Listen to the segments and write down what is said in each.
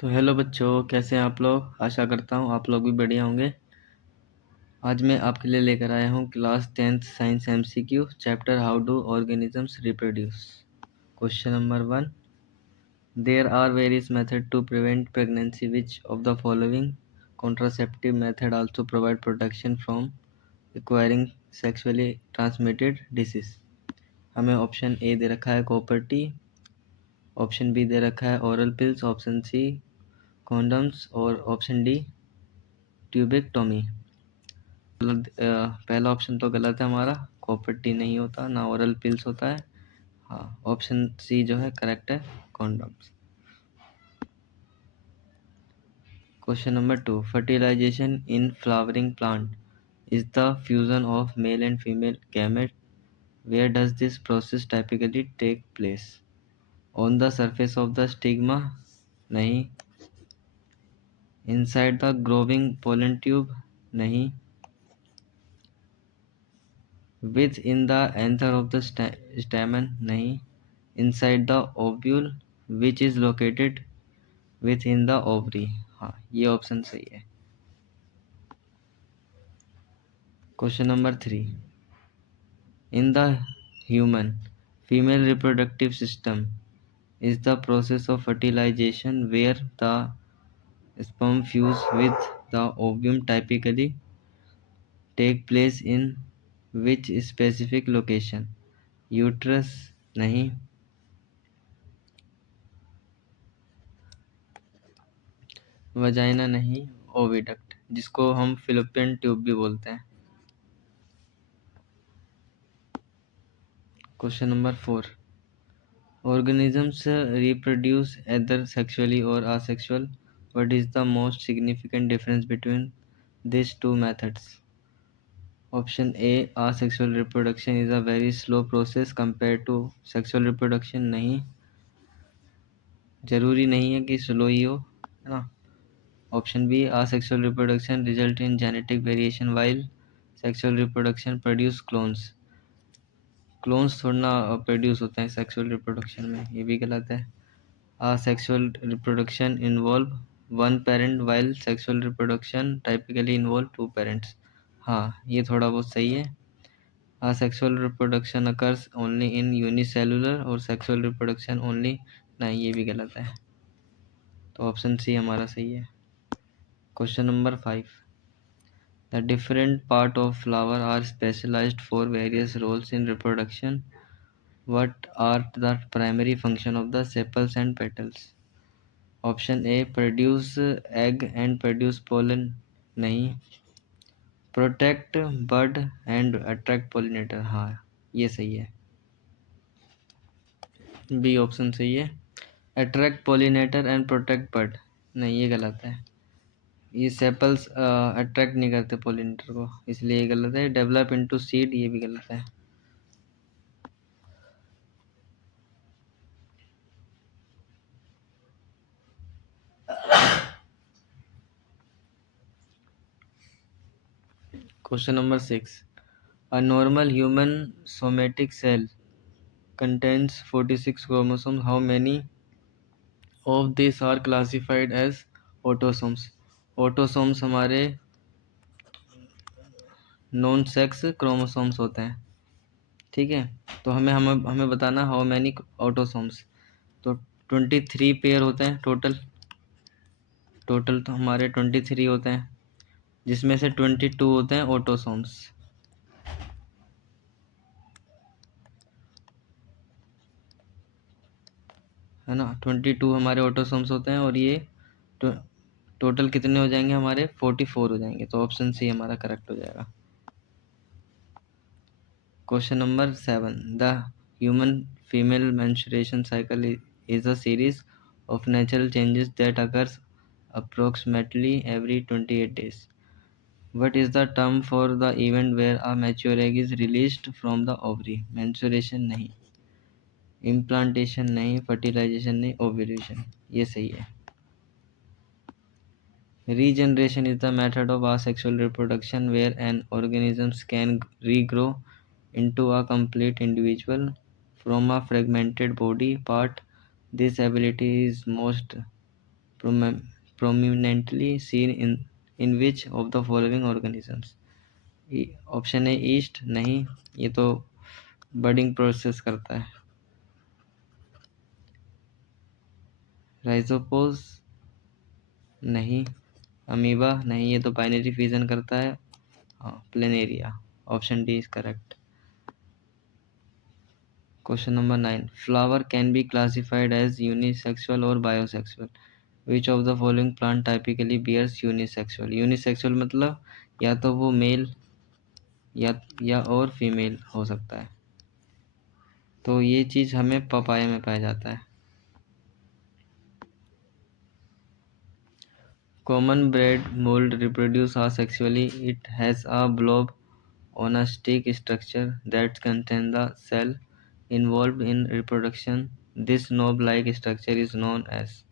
तो हेलो बच्चों, कैसे हैं आप लोग। आशा करता हूँ आप लोग भी बढ़िया होंगे। आज मैं आपके लिए लेकर आया हूँ class 10th science MCQ chapter how do organisms reproduce. Question number 1, there are various method to prevent pregnancy, which of the following contraceptive method also provide protection from acquiring sexually transmitted disease. हमें option A दे रखा है copper T, option B दे रखा है oral pills, option C condoms और option D tubectomy. पहला option तो गलत है हमारा, कॉपर टी नहीं होता, ना ओरल पिल्स होता है। हाँ, ऑप्शन सी जो है करेक्ट है, condoms. Question number 2, fertilization in flowering plant is the fusion of male and female gamete. Where does this process typically take place? On the surface of the stigma? नहीं। Inside the growing pollen tube? नहीं। within the anther of the stamen? नहीं। inside the ovule which is located within the ovary? हाँ, ये option सही है। Question number 3, in the human female reproductive system is the process of fertilization where the sperm fuse with the ovum typically take place in which specific location? uterus? नहीं। Vagina? नहीं। Oviduct, जिसको हम Philippian tube भी बोलते हैं। Question number 4, organisms reproduce either sexually or asexual. What is the most significant difference between these two methods? Option A, asexual reproduction is a very slow process compared to sexual reproduction. नहीं, जरूरी नहीं है कि slow ही हो, है ना। Option B, asexual reproduction result in genetic variation while sexual reproduction produce clones. Clones थोड़ा ना प्रोड्यूस होते हैं सेक्सुअल रिप्रोडक्शन में, ये भी गलत है। Sexual reproduction involve one parent while sexual reproduction typically involve two parents. हाँ, ये थोड़ा बहुत सही है। Sexual reproduction occurs only in unicellular और सेक्सुअल रिप्रोडक्शन ओनली। नहीं, ये भी गलत है, तो ऑप्शन सी हमारा सही है। Question number 5, the different part of flower are specialized for various roles in reproduction. What are the primary function of the sepals and petals? Option A, produce egg and produce pollen. नहीं। Protect bud and attract pollinator. हाँ, ये सही है, B option सही है। Attract pollinator and protect bud, नहीं, ये गलत है। ये सेपल्स अट्रैक्ट नहीं करते पोलिनेटर को, इसलिए ये गलत है। डेवलप इनटू सीड, ये भी गलत है। Question number 6, a normal human somatic cell contains 46 chromosomes. How many of these are classified as autosomes? Autosomes हमारे नॉन सेक्स क्रोमोसोम्स होते हैं, ठीक है। तो हमें हमें हमें बताना हाउ मैनी ऑटोसोम्स। तो 23 पेयर होते हैं टोटल। टोटल तो हमारे 23 होते हैं, जिसमें से 22 होते हैं ऑटोसोम्स, है ना। 22 हमारे ऑटोसोम्स होते हैं और ये टोटल कितने हो जाएंगे हमारे? 44 हो जाएंगे, तो ऑप्शन सी हमारा करेक्ट हो जाएगा। Question number 7, the human female menstruation cycle is a series of natural changes that occurs approximately every 28 days. What is the term for the event where a mature egg is released from the ovary? Menstruation नहीं, implantation नहीं, fertilization नहीं, ovulation, ये सही है। Regeneration is the method of asexual reproduction where an organism can regrow into a complete individual from a fragmented body part. This ability is most prominently seen in which of the following organisms? Option है east, नहीं, ये तो budding process करता है. राइजोपोज, नहीं. Amoeba, नहीं, ये तो बाइनरी फ्यूजन करता है. हाँ, planaria. Option D is correct. Question number 9. Flower can be classified as unisexual और bisexual. Which of the following plant typically bears unisexual. Unisexual मतलब या तो वो मेल या और फीमेल हो सकता है. तो ये चीज़ हमें पपाया में पाया जाता है. Common bread mold reproduce asexually. It has a blob on a stick structure that contains the cell involved in reproduction. This knob-like structure is known as.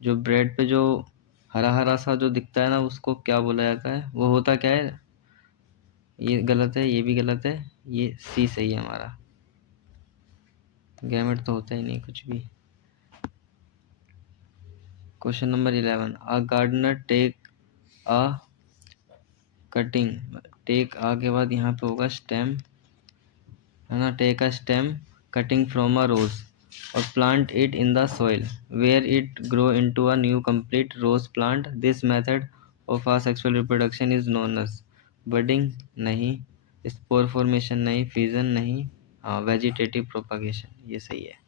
जो ब्रेड पे जो हरा हरा सा जो दिखता है ना, उसको क्या बोला जाता है? वो होता क्या है? ये गलत है, ये भी गलत है, ये सी सही है हमारा. गैमेट तो होता ही नहीं कुछ भी. Question number 11. A gardener take a cutting. Take a के बाद यहाँ पे होगा स्टेम, है ना. Take a stem cutting from a rose और plant it in the soil where it grow into a new complete rose plant. This method of asexual reproduction is known as budding, नहीं. Spore formation, नहीं. Fusion, नहीं. हाँ, vegetative propagation, ये सही है.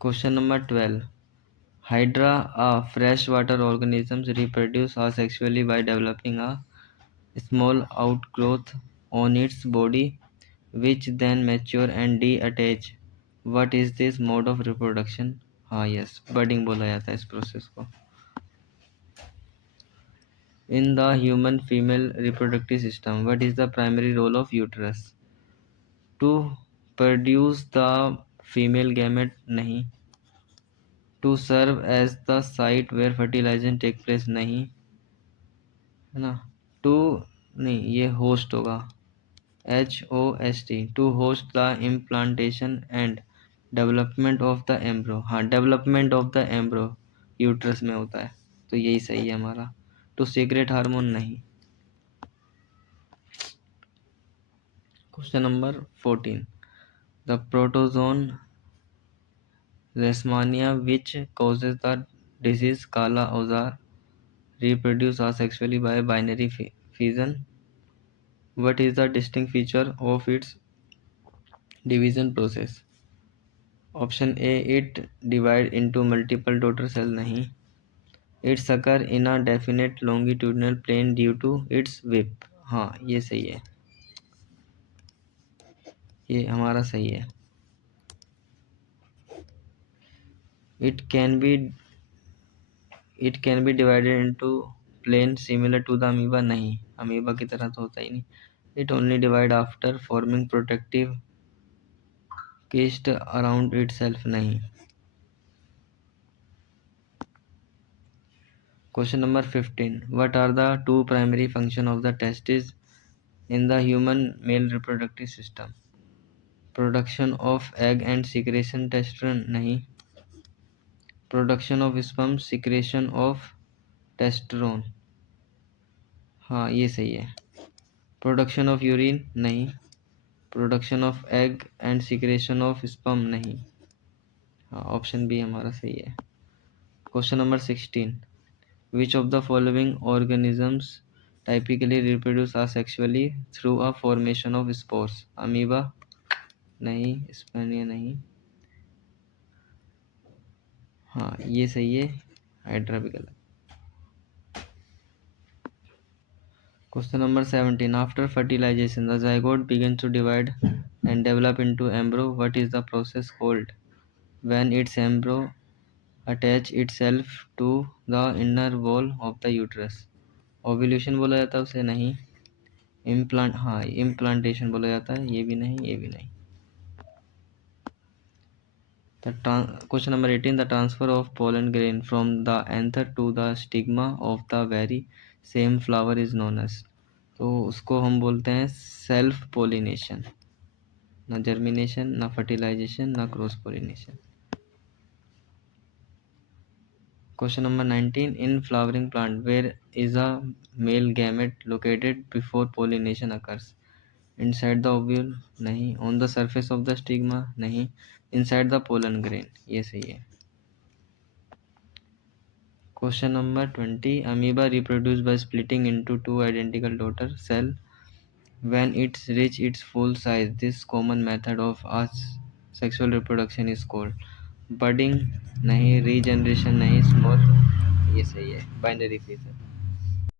Question number 12. Hydra, a freshwater organism, reproduce asexually by developing a small outgrowth on its body, which then mature and de-attach. What is this mode of reproduction? हाँ, yes, budding बोला जाता है इस process को. In the human female reproductive system, what is the primary role of uterus? To produce the female gamete, नहीं. To serve as the site where fertilization take place, नहीं, है ना. टू, नहीं, ये होस्ट होगा. HOST, to host the implantation and development of the embryo. हाँ, development of the embryo uterus में होता है, तो यही सही है हमारा. टू सीक्रेट हार्मोन, नहीं. Question number 14. The protozoan Leishmania which causes the disease काला औजार reproduce asexually by binary fission. What is the distinct feature of its division process? Option A, it divide into multiple daughter cell, नहीं. It's occur in a definite longitudinal plane due to its whip. हाँ, ये सही है, ये हमारा सही है. It can be divided into plane similar to the amoeba, नहीं. अमीबा की तरह तो होता ही नहीं. It only divide after forming protective cast around itself, नहीं. Question number 15. What are the two primary functions of the testes in the human male reproductive system? Production of egg and secretion testosterone, नहीं. Production of sperm, secretion of testosterone, हाँ, ये सही है. Production of urine, नहीं. Production of egg and secretion of sperm, नहीं. हाँ, option B हमारा सही है. Question number 16. Which of the following organisms typically reproduce asexually through a formation of spores? Amoeba, नहीं. स्पेनिया, नहीं. हाँ, ये सही है. हाइड्रा भी गलत. Question number 17. After fertilization, the zygote begins to divide and develop into embryo. What is the process called? When its embryo attach itself to the inner wall of the uterus. Ovulation बोला जाता है उसे, नहीं. Implant, हाँ, implantation बोला जाता है, ये भी नहीं, ये भी नहीं. Question number 18. The transfer of pollen grain from the anther to the stigma of the very same flower is known as. तो उसको हम बोलते हैं सेल्फ पोलिनेशन. ना जर्मिनेशन, ना फर्टिलाइजेशन, ना cross pollination. Question number 19. In flowering plant, where is a male gamete located before pollination occurs? Inside the ovule? नहीं. On the surface of the stigma? नहीं. Inside the pollen grain? ये सही है. Question number 20. Amoeba reproduce by splitting into two identical daughter cell. When it's reach its full size, this common method of sexual reproduction is called budding नहीं, regeneration नहीं, small, ये सही है, binary fission.